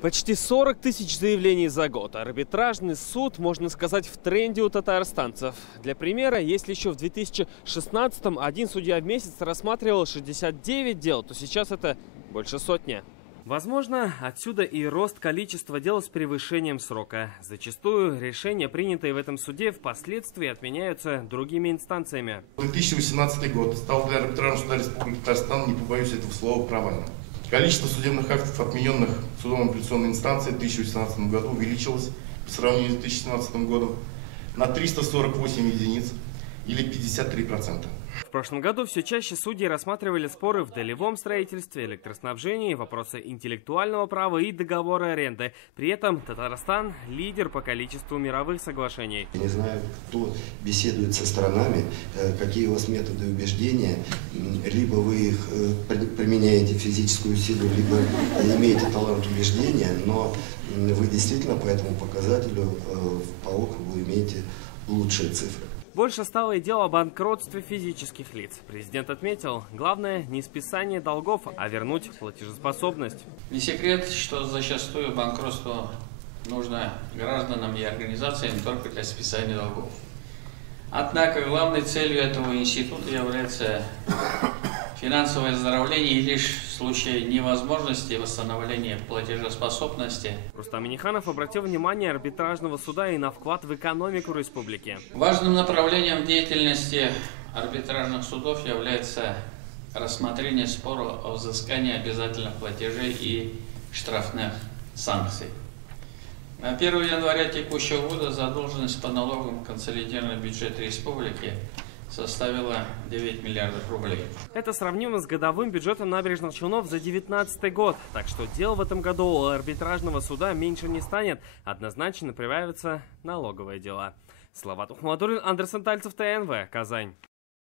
Почти 40 тысяч заявлений за год. Арбитражный суд, можно сказать, в тренде у татарстанцев. Для примера, если еще в 2016-м один судья в месяц рассматривал 69 дел, то сейчас это больше сотни. Возможно, отсюда и рост количества дел с превышением срока. Зачастую решения, принятые в этом суде, впоследствии отменяются другими инстанциями. 2018 год стал для арбитражного суда Республики Татарстан, не побоюсь этого слова, провальным. Количество судебных актов, отмененных судом апелляционной инстанции в 2018 году, увеличилось по сравнению с 2017 годом на 348 единиц или 53%. В прошлом году все чаще судьи рассматривали споры в долевом строительстве, электроснабжении, вопросы интеллектуального права и договора аренды. При этом Татарстан – лидер по количеству мировых соглашений. Я не знаю, кто беседует со сторонами, какие у вас методы убеждения. Либо вы их применяете физическую силу, либо имеете талант убеждения, но вы действительно по этому показателю по округу имеете лучшие цифры. Больше стало и дел о банкротстве физических лиц. Президент отметил, главное не списание долгов, а вернуть платежеспособность. Не секрет, что зачастую банкротство нужно гражданам и организациям только для списания долгов. Однако главной целью этого института является финансовое оздоровление и лишь в случае невозможности восстановления платежеспособности. Рустам Минниханов обратил внимание арбитражного суда и на вклад в экономику республики. Важным направлением деятельности арбитражных судов является рассмотрение спора о взыскании обязательных платежей и штрафных санкций. На 1 января текущего года задолженность по налогам в консолидированный бюджет республики составила 9 миллиардов рублей. Это сравнимо с годовым бюджетом набережных Челнов за 2019 год. Так что дел в этом году у арбитражного суда меньше не станет. Однозначно прибавятся налоговые дела. Салават Ухмадуллин, Андерсон Тальцев, ТНВ, Казань.